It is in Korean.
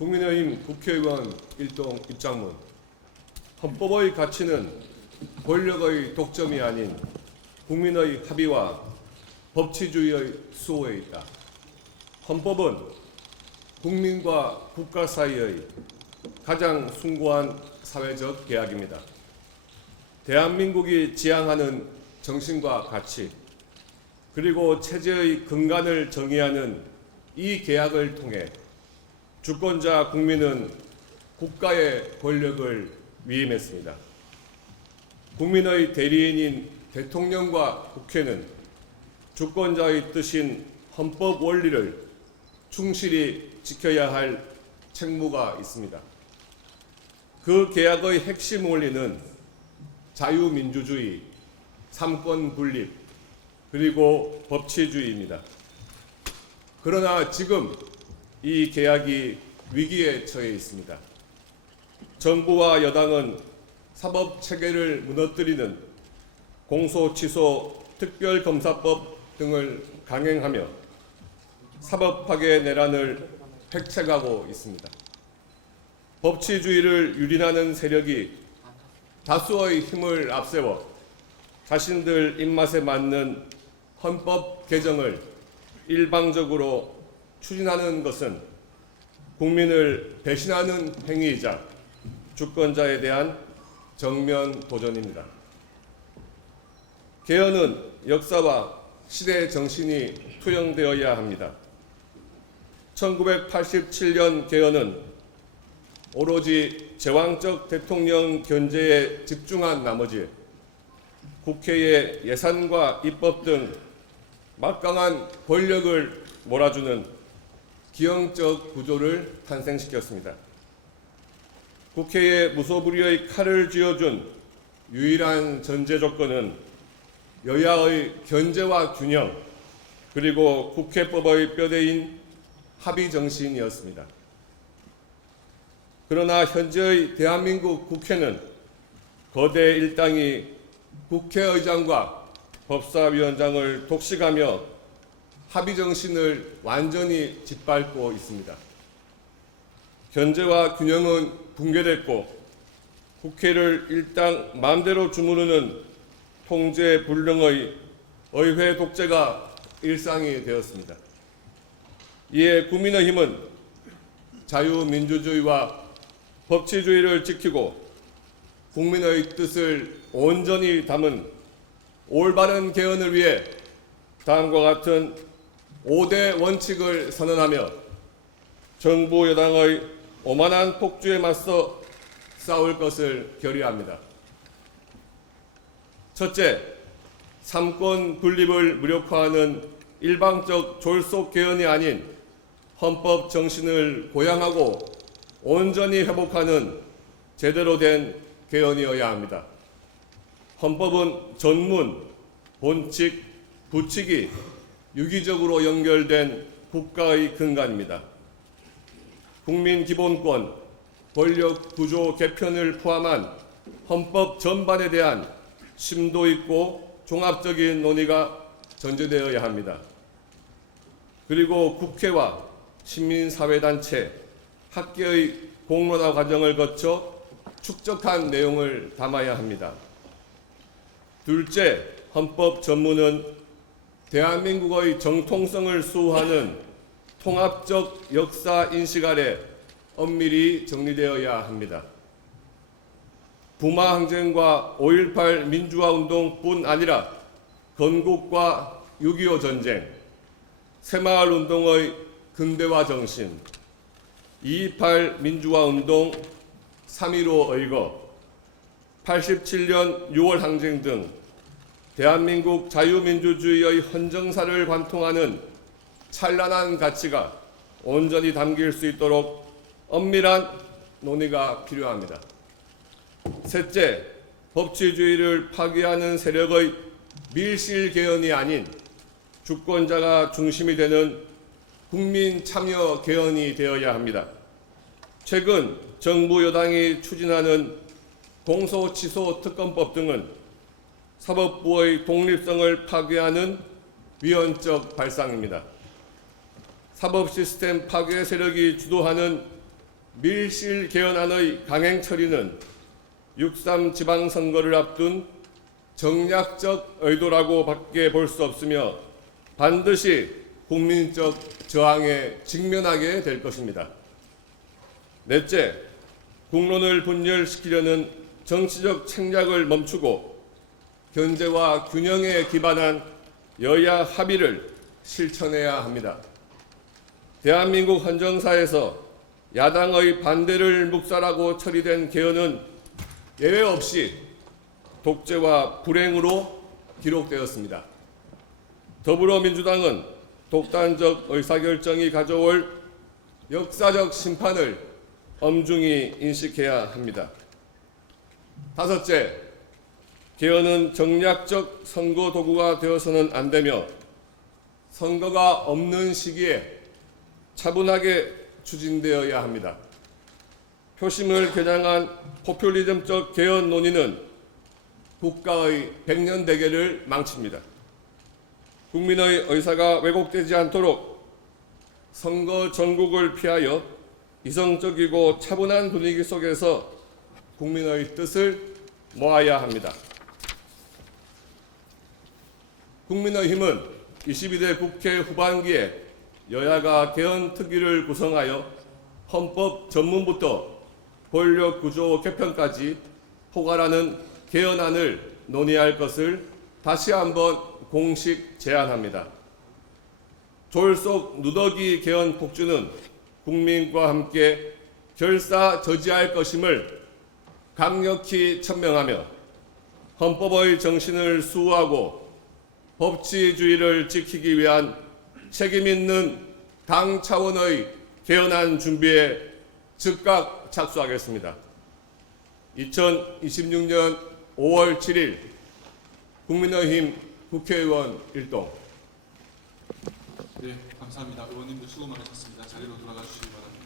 국민의힘 국회의원 일동 입장문. 헌법의 가치는 권력의 독점이 아닌 국민의 합의와 법치주의의 수호에 있다. 헌법은 국민과 국가 사이의 가장 숭고한 사회적 계약입니다. 대한민국이 지향하는 정신과 가치, 그리고 체제의 근간을 정의하는 이 계약을 통해 주권자 국민은 국가의 권력을 위임했습니다. 국민의 대리인인 대통령과 국회는 주권자의 뜻인 헌법 원리를 충실히 지켜야 할 책무가 있습니다. 그 계약의 핵심 원리는 자유민주주의, 삼권 분립, 그리고 법치주의입니다. 그러나 지금 이 계약이 위기에 처해 있습니다. 정부와 여당은 사법체계를 무너뜨리는 공소취소 특별검사법 등을 강행하며 사법파괴 내란을 획책하고 있습니다. 법치주의를 유린하는 세력이 다수의 힘을 앞세워 자신들 입맛에 맞는 헌법 개정을 일방적으로 추진하는 것은 국민을 배신하는 행위이자 주권자에 대한 정면 도전입니다. 개헌은 역사와 시대 정신이 투영되어야 합니다. 1987년 개헌은 오로지 제왕적 대통령 견제에 집중한 나머지 국회의 예산과 입법 등 막강한 권력을 몰아주는 기형적 구조를 탄생시켰습니다. 국회에 무소불위의 칼을 쥐어준 유일한 전제 조건은 여야의 견제와 균형, 그리고 국회법의 뼈대인 합의 정신이었습니다. 그러나 현재의 대한민국 국회는 거대 일당이 국회의장과 법사위원장을 독식하며 합의 정신을 완전히 짓밟고 있습니다. 견제와 균형은 붕괴됐고 국회를 일당 마음대로 주무르는 통제 불능의 의회 독재가 일상이 되었습니다. 이에 국민의힘은 자유민주주의와 법치주의를 지키고 국민의 뜻을 온전히 담은 올바른 개헌을 위해 다음과 같은 5대 원칙을 선언하며 정부 여당의 오만한 폭주에 맞서 싸울 것을 결의합니다. 첫째, 삼권 분립을 무력화하는 일방적 졸속 개헌이 아닌 헌법 정신을 고양하고 온전히 회복하는 제대로 된 개헌이어야 합니다. 헌법은 전문, 본칙, 부칙이 유기적으로 연결된 국가의 근간입니다. 국민기본권, 권력구조 개편을 포함한 헌법 전반에 대한 심도 있고 종합적인 논의가 전제되어야 합니다. 그리고 국회와 시민사회단체, 학계의 공론화 과정을 거쳐 축적한 내용을 담아야 합니다. 둘째, 헌법 전문은 대한민국의 정통성을 수호하는 통합적 역사 인식 아래 엄밀히 정리되어야 합니다. 부마 항쟁과 5.18 민주화 운동뿐 아니라 건국과 6.25 전쟁, 새마을 운동의 근대화 정신, 2.28 민주화 운동, 3.15 의거, 87년 6월 항쟁 등 대한민국 자유민주주의의 헌정사를 관통하는 찬란한 가치가 온전히 담길 수 있도록 엄밀한 논의가 필요합니다. 셋째, 법치주의를 파괴하는 세력의 밀실 개헌이 아닌 주권자가 중심이 되는 국민 참여 개헌이 되어야 합니다. 최근 정부 여당이 추진하는 공소취소 특검법 등은 사법부의 독립성을 파괴하는 위헌적 발상입니다. 사법 시스템 파괴 세력이 주도하는 밀실 개헌안의 강행 처리는 6.3 지방선거를 앞둔 정략적 의도라고 밖에 볼 수 없으며 반드시 국민적 저항에 직면하게 될 것입니다. 넷째, 국론을 분열시키려는 정치적 책략을 멈추고 견제와 균형에 기반한 여야 합의를 실천해야 합니다. 대한민국 헌정사에서 야당의 반대를 묵살하고 처리된 개헌은 예외 없이 독재와 불행으로 기록되었습니다. 더불어민주당은 독단적 의사결정이 가져올 역사적 심판을 엄중히 인식해야 합니다. 다섯째, 개헌은 정략적 선거 도구가 되어서는 안 되며 선거가 없는 시기에 차분하게 추진되어야 합니다. 표심을 겨냥한 포퓰리즘적 개헌 논의는 국가의 백년 대계를 망칩니다. 국민의 의사가 왜곡되지 않도록 선거 전국을 피하여 이성적이고 차분한 분위기 속에서 국민의 뜻을 모아야 합니다. 국민의힘은 22대 국회 후반기에 여야가 개헌 특위를 구성하여 헌법 전문부터 권력 구조 개편까지 포괄하는 개헌안을 논의할 것을 다시 한번 공식 제안합니다. 졸속 누더기 개헌 폭주는 국민과 함께 결사 저지할 것임을 강력히 천명하며 헌법의 정신을 수호하고 법치주의를 지키기 위한 책임 있는 당 차원의 개헌안 준비에 즉각 착수하겠습니다. 2026년 5월 7일 국민의힘 국회의원 일동. 네, 감사합니다. 의원님들 수고 많으셨습니다. 자리로 돌아가 주시기 바랍니다.